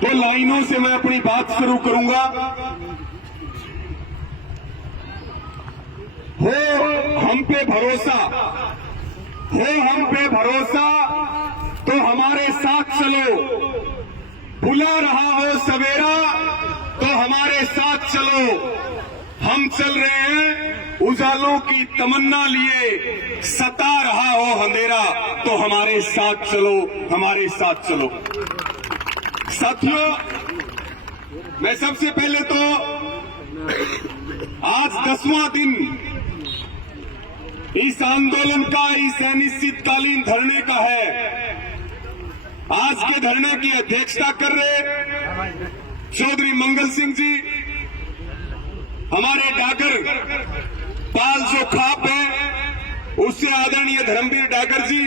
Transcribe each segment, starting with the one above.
तो लाइनों से मैं अपनी बात शुरू करूंगा। हो हम पे भरोसा, हो हम पे भरोसा तो हमारे साथ चलो, बुला रहा हो सवेरा तो हमारे साथ चलो। हम चल रहे हैं उजालों की तमन्ना लिए, सता रहा हो अंधेरा तो हमारे साथ चलो, हमारे साथ चलो। साथियों, मैं सबसे पहले तो आज 10वां दिन इस आंदोलन का, इस अनिश्चितकालीन धरने का है। आज के धरने की अध्यक्षता कर रहे चौधरी मंगल सिंह जी, हमारे डागर पाल जो खाप है उससे आदरणीय धर्मवीर डागर जी,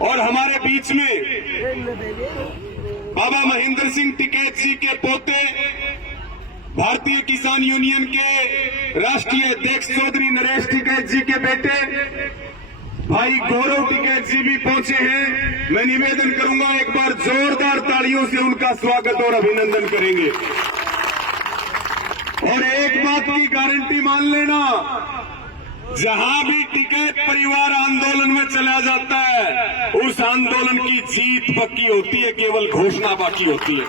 और हमारे बीच में बाबा महेंद्र सिंह टिकैत जी के पोते, भारतीय किसान यूनियन के राष्ट्रीय अध्यक्ष चौधरी नरेश टिकैत जी के बेटे भाई गौरव टिकैत जी भी पहुंचे हैं। मैं निवेदन करूंगा एक बार जोरदार तालियों से उनका स्वागत और अभिनंदन करेंगे। और एक बात की गारंटी मान लेना, जहां भी टिकैत परिवार आंदोलन में चला जाता है उस आंदोलन की जीत पक्की होती है, केवल घोषणा बाकी होती है।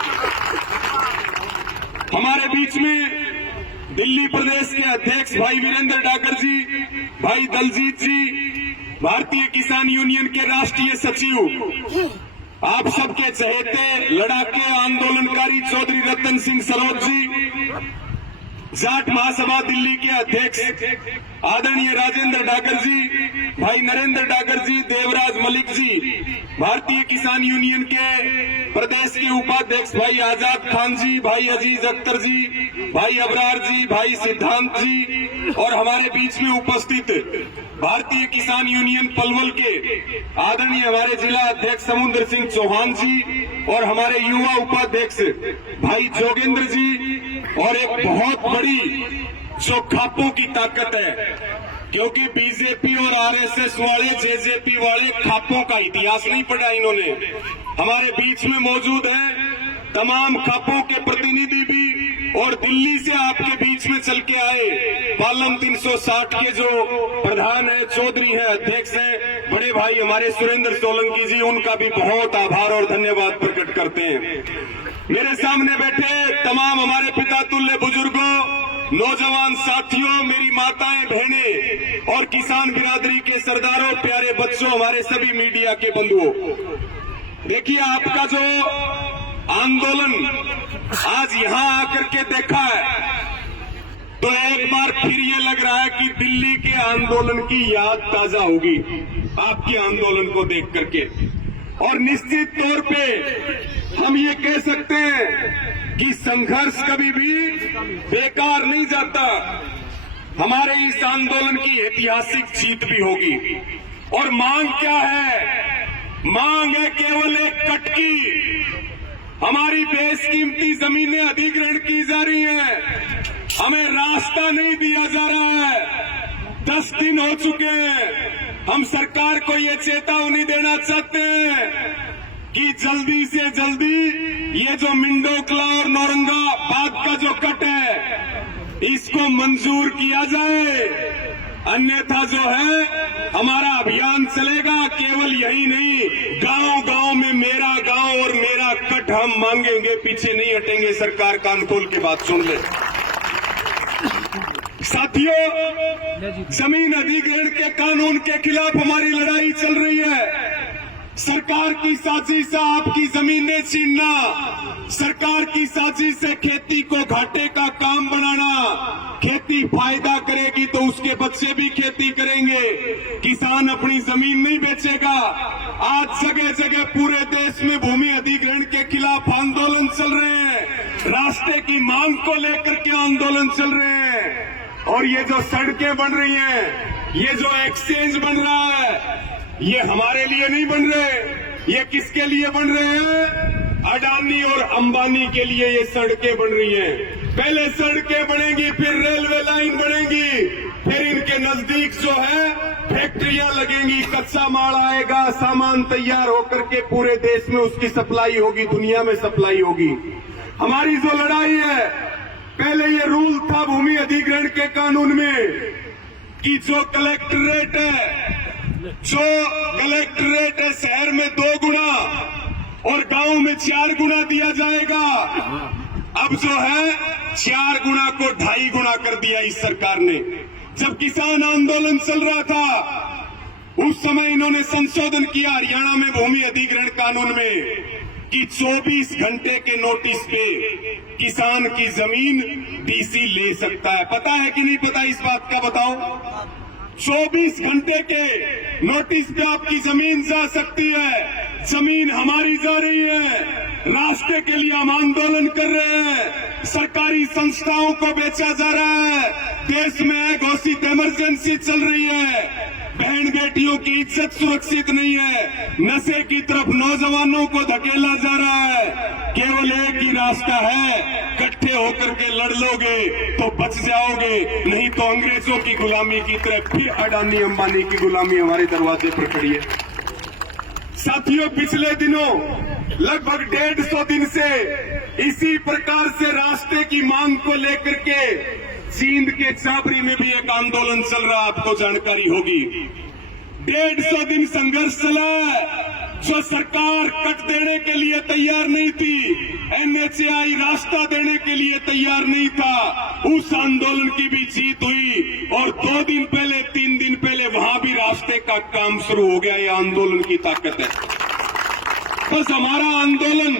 हमारे बीच में दिल्ली प्रदेश के अध्यक्ष भाई वीरेंद्र डागर जी, भाई दलजीत जी, भारतीय किसान यूनियन के राष्ट्रीय सचिव, आप सबके चहेते लड़ाके आंदोलनकारी चौधरी रतन सिंह सरोज जी, जाट महासभा दिल्ली के अध्यक्ष आदरणीय राजेंद्र डागर जी, भाई नरेंद्र डागर जी, देवराज मलिक जी, भारतीय किसान यूनियन के प्रदेश के उपाध्यक्ष भाई आजाद खान जी, भाई अजीज अख्तर जी, भाई अबरार जी, भाई सिद्धांत जी, और हमारे बीच में उपस्थित भारतीय किसान यूनियन पलवल के आदरणीय हमारे जिला अध्यक्ष समुद्र सिंह चौहान जी, और हमारे युवा उपाध्यक्ष भाई जोगेंद्र जी, और एक बहुत बड़ी जो खापों की ताकत है, क्योंकि बीजेपी और आरएसएस वाले, जेजेपी वाले खापों का इतिहास नहीं पढ़ा इन्होंने, हमारे बीच में मौजूद है तमाम खापों के प्रतिनिधि भी, और दिल्ली से आपके बीच में चल के आए पालन 360 के जो प्रधान है, चौधरी है, अध्यक्ष है, बड़े भाई हमारे सुरेंद्र सोलंकी जी, उनका भी बहुत आभार और धन्यवाद प्रकट करते हैं। मेरे सामने बैठे तमाम हमारे पिता तुल्य बुजुर्गों, नौजवान साथियों, मेरी माताएं, बहनें और किसान बिरादरी के सरदारों, प्यारे बच्चों, हमारे सभी मीडिया के बंधुओं, देखिए आपका जो आंदोलन आज यहां आकर के देखा है तो एक बार फिर ये लग रहा है कि दिल्ली के आंदोलन की याद ताजा होगी आपके आंदोलन को देख करके। और निश्चित तौर पे हम ये कह सकते हैं कि संघर्ष कभी भी बेकार नहीं जाता। हमारे इस आंदोलन की ऐतिहासिक जीत भी होगी। और मांग क्या है? मांग है केवल एक कटकी। हमारी बेशकीमती जमीनें अधिग्रहण की जा रही हैं, हमें रास्ता नहीं दिया जा रहा है। 10 दिन हो चुके हैं। हम सरकार को ये चेतावनी देना चाहते हैं कि जल्दी से जल्दी ये जो मिंडोकला और नौरंगाबाद का जो कट है इसको मंजूर किया जाए, अन्यथा जो है हमारा अभियान चलेगा। केवल यही नहीं, गांव गांव में मेरा गांव और मेरा कट हम मांगेंगे, पीछे नहीं हटेंगे। सरकार कान खोल के बात सुन ले। साथियों, जमीन अधिग्रहण के कानून के खिलाफ हमारी लड़ाई चल रही है। सरकार की साजिश है आपकी जमीनें छीनना, सरकार की साजिश से खेती को घाटे का काम बनाना। खेती फायदा करेगी तो उसके बच्चे भी खेती करेंगे, किसान अपनी जमीन नहीं बेचेगा। आज जगह जगह पूरे देश में भूमि अधिग्रहण के खिलाफ आंदोलन चल रहे हैं, रास्ते की मांग को लेकर के आंदोलन चल रहे हैं। और ये जो सड़कें बन रही हैं, ये जो एक्सचेंज बन रहा है, ये हमारे लिए नहीं बन रहे। ये किसके लिए बन रहे हैं? अडानी और अंबानी के लिए ये सड़कें बन रही हैं। पहले सड़कें बनेंगी, फिर रेलवे लाइन बनेगी, फिर इनके नजदीक जो है फैक्ट्रियां लगेंगी, कच्चा माल आएगा, सामान तैयार होकर के पूरे देश में उसकी सप्लाई होगी, दुनिया में सप्लाई होगी। हमारी जो लड़ाई है, पहले ये रूल था भूमि अधिग्रहण के कानून में कि जो कलेक्ट्रेट है शहर में 2 गुना और गांव में 4 गुना दिया जाएगा। अब जो है 4 गुना को 2.5 गुना कर दिया इस सरकार ने। जब किसान आंदोलन चल रहा था उस समय इन्होंने संशोधन किया हरियाणा में भूमि अधिग्रहण कानून में कि 24 घंटे के नोटिस पे किसान की जमीन डीसी ले सकता है। पता है कि नहीं पता इस बात का बताओ? 24 घंटे के नोटिस पे आपकी जमीन जा सकती है। जमीन हमारी जा रही है, रास्ते के लिए हम आंदोलन कर रहे हैं, सरकारी संस्थाओं को बेचा जा रहा है, देश में घोषित इमरजेंसी चल रही है, बहन बेटियों की इज्जत सुरक्षित नहीं है, नशे की तरफ नौजवानों को धकेला जा रहा है। केवल एक ही रास्ता है, इकट्ठे होकर के लड़ लोगे तो बच जाओगे, नहीं तो अंग्रेजों की गुलामी की तरफ फिर अडानी अंबानी की गुलामी हमारे दरवाजे पर खड़ी है। साथियों, पिछले दिनों लगभग 150 दिन से इसी प्रकार से रास्ते की मांग को लेकर के जींद के चाबरी में भी एक आंदोलन चल रहा, आपको जानकारी होगी। 150 दिन संघर्ष चला है। जो सरकार कट देने के लिए तैयार नहीं थी, NHAI रास्ता देने के लिए तैयार नहीं था, उस आंदोलन की भी जीत हुई और 2 दिन पहले 3 दिन पहले वहां भी रास्ते का काम शुरू हो गया। ये आंदोलन की ताकत है। बस हमारा आंदोलन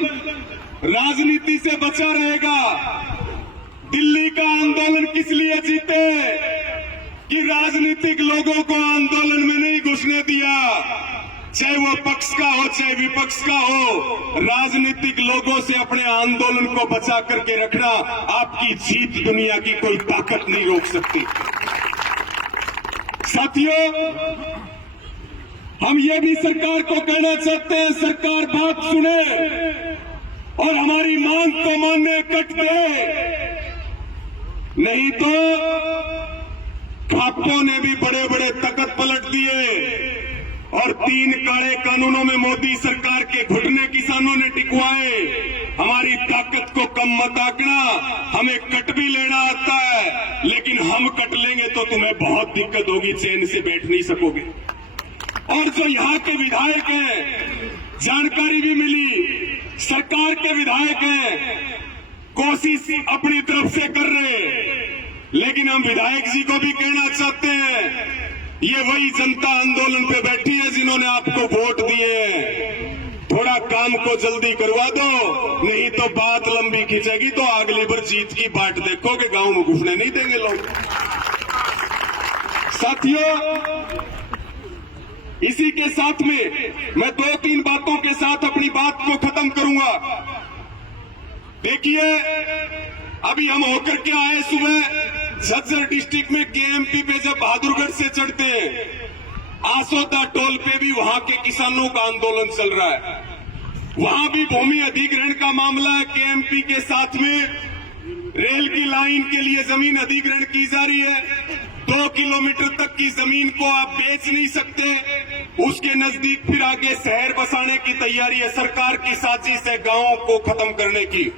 राजनीति से बचा रहेगा। दिल्ली का आंदोलन किस लिए जीते कि राजनीतिक लोगों को आंदोलन में नहीं घुसने दिया, चाहे वो पक्ष का हो चाहे विपक्ष का हो। राजनीतिक लोगों से अपने आंदोलन को बचा करके रखना, आपकी जीत दुनिया की कोई ताकत नहीं रोक सकती। साथियों, हम ये भी सरकार को कहना चाहते हैं, सरकार बात सुने और हमारी मांग को मानने कट दे, नहीं तो खापों ने भी बड़े बड़े तख्त पलट दिए और 3 काले कानूनों में मोदी सरकार के घुटने किसानों ने टिकवाए। हमारी ताकत को कम मत आंकना, हमें कट भी लेना आता है, लेकिन हम कट लेंगे तो तुम्हें बहुत दिक्कत होगी, चैन से बैठ नहीं सकोगे। और जो यहाँ के विधायक हैं, जानकारी भी मिली, सरकार के विधायक हैं, कोशिश अपनी तरफ से कर रहे हैं, लेकिन हम विधायक जी को भी कहना चाहते हैं, ये वही जनता आंदोलन पे बैठी है जिन्होंने आपको वोट दिए हैं। थोड़ा काम को जल्दी करवा दो, नहीं तो बात लंबी खिंचेगी तो अगली बार जीत की बाट देखोगे, गांव में घुसने नहीं देंगे लोग। साथियों, इसी के साथ में मैं 2-3 बातों के साथ अपनी बात को खत्म करूंगा। देखिए, अभी हम होकर के आए सुबह झज्जर डिस्ट्रिक्ट में KMP पे जब बहादुरगढ़ से चढ़ते हैं, आसोदा टोल पे भी वहां के किसानों का आंदोलन चल रहा है। वहां भी भूमि अधिग्रहण का मामला है। KMP के साथ में रेल की लाइन के लिए जमीन अधिग्रहण की जा रही है। 2 किलोमीटर तक की जमीन को आप बेच नहीं सकते, उसके नजदीक फिर आगे शहर बसाने की तैयारी है। सरकार की साजिश है गांवों को खत्म करने की।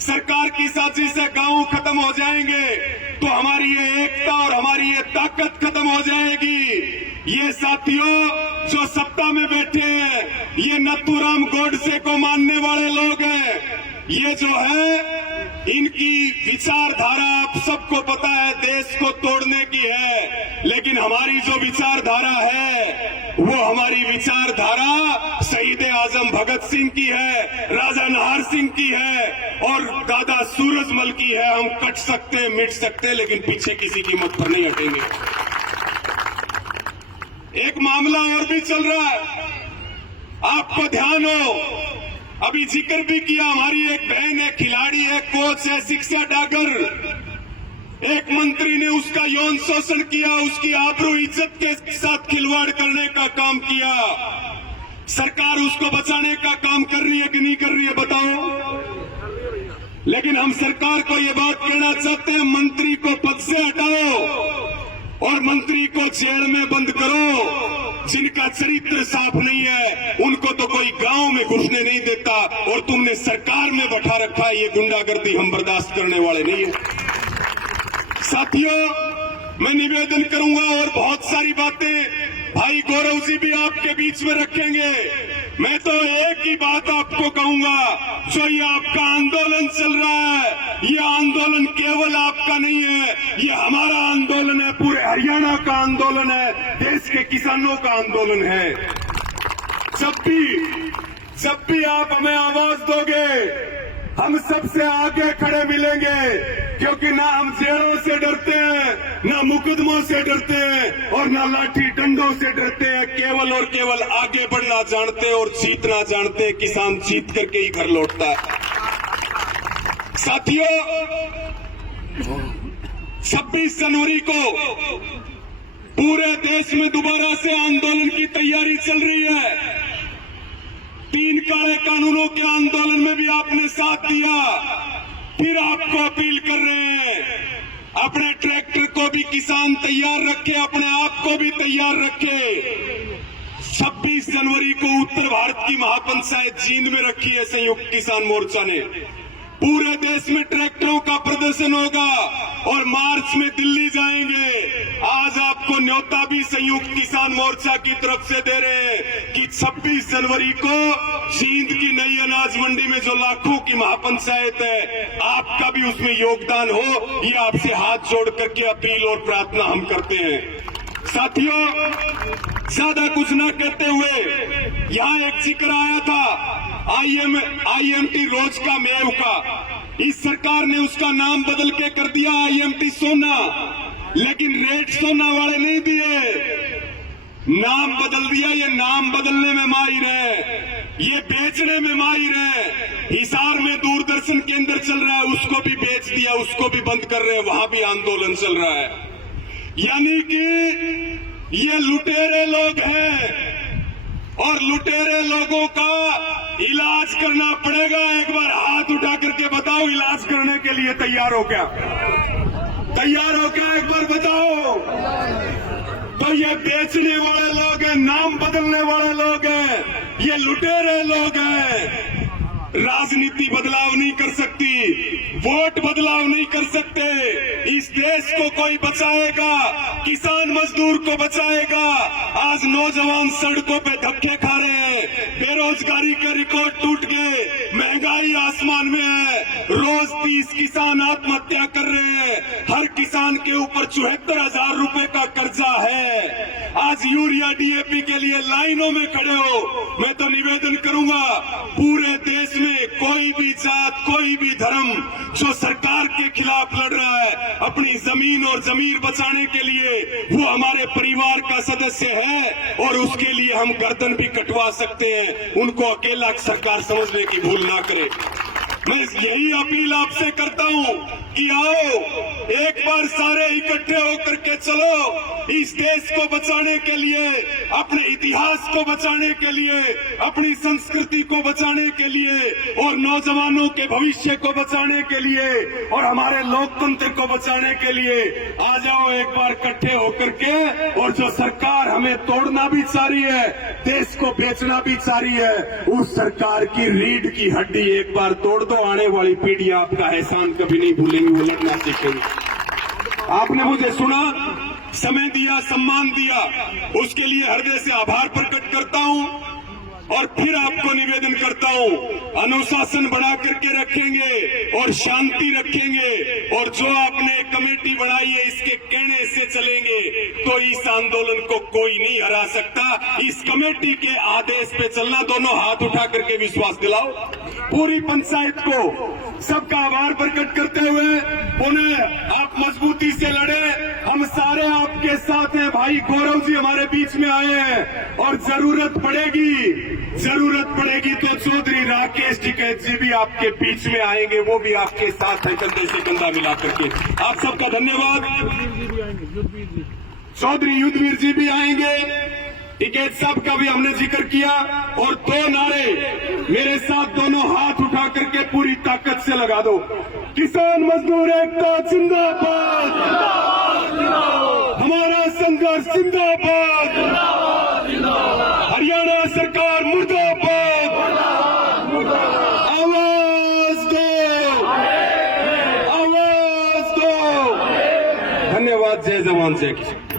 सरकार की साजिश से गांव खत्म हो जाएंगे तो हमारी ये एकता और हमारी ये ताकत खत्म हो जाएगी। ये साथियों जो सत्ता में बैठे हैं, ये नथुराम गोडसे को मानने वाले लोग हैं। ये जो है इनकी विचारधारा आप सबको पता है, देश को तोड़ने की है, लेकिन हमारी जो विचारधारा है वो हमारी विचारधारा शहीद आजम भगत सिंह की है, राजा नाहर सिंह की है और दादा सूरजमल की है। हम कट सकते हैं, मिट सकते हैं, लेकिन पीछे किसी कीमत पर नहीं हटेंगे। एक मामला और भी चल रहा है, आपको ध्यान हो, अभी जिक्र भी किया, हमारी एक बहन है, खिलाड़ी है, कोच है, शिक्षा डागर, एक मंत्री ने उसका यौन शोषण किया, उसकी आबरू इज्जत के साथ खिलवाड़ करने का काम किया। सरकार उसको बचाने का काम कर रही है कि नहीं कर रही है बताओ? लेकिन हम सरकार को ये बात कहना चाहते हैं, मंत्री को पद से हटाओ, और मंत्री को जेल में बंद करो। जिनका चरित्र साफ नहीं है उनको तो कोई गांव में घुसने नहीं देता, और तुमने सरकार में बैठा रखा है। ये गुंडागर्दी हम बर्दाश्त करने वाले नहीं है। साथियों, मैं निवेदन करूंगा और बहुत सारी बातें भाई गौरव जी भी आपके बीच में रखेंगे। मैं तो एक ही बात आपको कहूंगा, जो ये आपका आंदोलन चल रहा है, ये आंदोलन केवल आपका नहीं है, ये हमारा आंदोलन है, पूरे हरियाणा का आंदोलन है, देश के किसानों का आंदोलन है। जब भी आप हमें आवाज दोगे, हम सबसे आगे खड़े मिलेंगे, क्योंकि ना हम जेलों से डरते हैं, ना मुकदमों से डरते हैं, और ना लाठी डंडों से डरते हैं। केवल और केवल आगे बढ़ना जानते हैं और जीतना जानते हैं। किसान जीत करके ही घर लौटता है। साथियों, 26 जनवरी को पूरे देश में दोबारा से आंदोलन की तैयारी चल रही है। 3 काले कानूनों के आंदोलन में भी आपने साथ दिया। फिर आपको अपील कर रहे हैं, अपने ट्रैक्टर को भी किसान तैयार रखे, अपने आप को भी तैयार रखे। 26 जनवरी को उत्तर भारत की महापंचायत जींद में रखी है संयुक्त किसान मोर्चा ने। पूरे देश में ट्रैक्टरों का प्रदर्शन होगा और मार्च में दिल्ली जाएंगे। आज आपको न्योता भी संयुक्त किसान मोर्चा की तरफ से दे रहे हैं कि 26 जनवरी को जींद की नई अनाज मंडी में जो लाखों की महापंचायत है, आपका भी उसमें योगदान हो। ये आपसे हाथ जोड़ करके अपील और प्रार्थना हम करते हैं। साथियों, ज्यादा कुछ न कहते हुए, यहाँ एक जिक्र आया था IMT रोज का मेव का। इस सरकार ने उसका नाम बदल के कर दिया IMT सोना, लेकिन रेट सोना वाले नहीं दिए, नाम बदल दिया। ये नाम बदलने में माहिर है, ये बेचने में माहिर है। हिसार में दूरदर्शन केंद्र चल रहा है, उसको भी बेच दिया, उसको भी बंद कर रहे हैं, वहां भी आंदोलन चल रहा है। यानी कि ये लुटेरे लोग हैं और लुटेरे लोगों का इलाज करना पड़ेगा। एक बार हाथ उठा करके बताओ, इलाज करने के लिए तैयार हो क्या? तैयार हो क्या? एक बार बताओ। तो ये बेचने वाले लोग हैं, नाम बदलने वाले लोग हैं, ये लुटेरे लोग हैं। राजनीति बदलाव नहीं कर सकती, वोट बदलाव नहीं कर सकते। इस देश को कोई बचाएगा, किसान मजदूर को बचाएगा। आज नौजवान सड़कों पे धक्के खा रहे हैं, बेरोजगारी के रिकॉर्ड टूट गए, महंगाई आसमान में है, रोज 30 किसान आत्महत्या कर रहे हैं। हर किसान के ऊपर 74,000 रुपए का कर्जा है। आज यूरिया DAP के लिए लाइनों में खड़े हो। मैं तो निवेदन करूंगा, पूरे देश में कोई भी जात, कोई भी धर्म जो सरकार के खिलाफ लड़ रहा है अपनी जमीन और जमीर बचाने के लिए, वो हमारे परिवार का सदस्य है और उसके लिए हम गर्दन भी कटवा सकते हैं। उनको अकेला सरकार समझने की भूल ना करे। मैं यही अपील आपसे करता हूं कि आओ एक बार सारे इकट्ठे होकर के चलो, इस देश को बचाने के लिए, अपने इतिहास को बचाने के लिए, अपनी संस्कृति को बचाने के लिए और नौजवानों के भविष्य को बचाने के लिए और हमारे लोकतंत्र को बचाने के लिए आ जाओ एक बार इकट्ठे होकर के। और जो सरकार हमें तोड़ना भी चाह रही है, देश को बेचना भी चाह रही है, उस सरकार की रीढ़ की हड्डी एक बार तोड़ दो। आने वाली पीढ़ी आपका एहसान कभी नहीं भूलेंगी, वो लड़ना सीखेंगे। आपने मुझे सुना, समय दिया, सम्मान दिया, उसके लिए हृदय से आभार प्रकट करता हूं। और फिर आपको निवेदन करता हूं, अनुशासन बना करके रखेंगे और शांति रखेंगे, और जो आपने कमेटी बनाई है इसके कहने से चलेंगे तो इस आंदोलन को कोई नहीं हरा सकता। इस कमेटी के आदेश पे चलना। दोनों हाथ उठा करके विश्वास दिलाओ। पूरी पंचायत को सबका आभार प्रकट करते हुए पुनः आप मजबूती से लड़े, हम सारे आपके साथ हैं। भाई गौरव जी हमारे बीच में आए हैं और जरूरत पड़ेगी तो चौधरी राकेश टिकैत जी भी आपके बीच में आएंगे, वो भी आपके साथ है, कंधे से कंधा मिला करके। आप सबका धन्यवाद। चौधरी युद्धवीर जी भी आएंगे, टिकैत साहब का भी हमने जिक्र किया। और 2 नारे मेरे साथ दोनों हाथ उठा करके पूरी ताकत से लगा दो। किसान मजदूर एकता जिंदाबाद, हमारा सरकार जिंदाबाद, हरियाणा सरकार मुर्दाबाद, आवाज दो, आवाज दो। धन्यवाद। जय जवान जय किसान।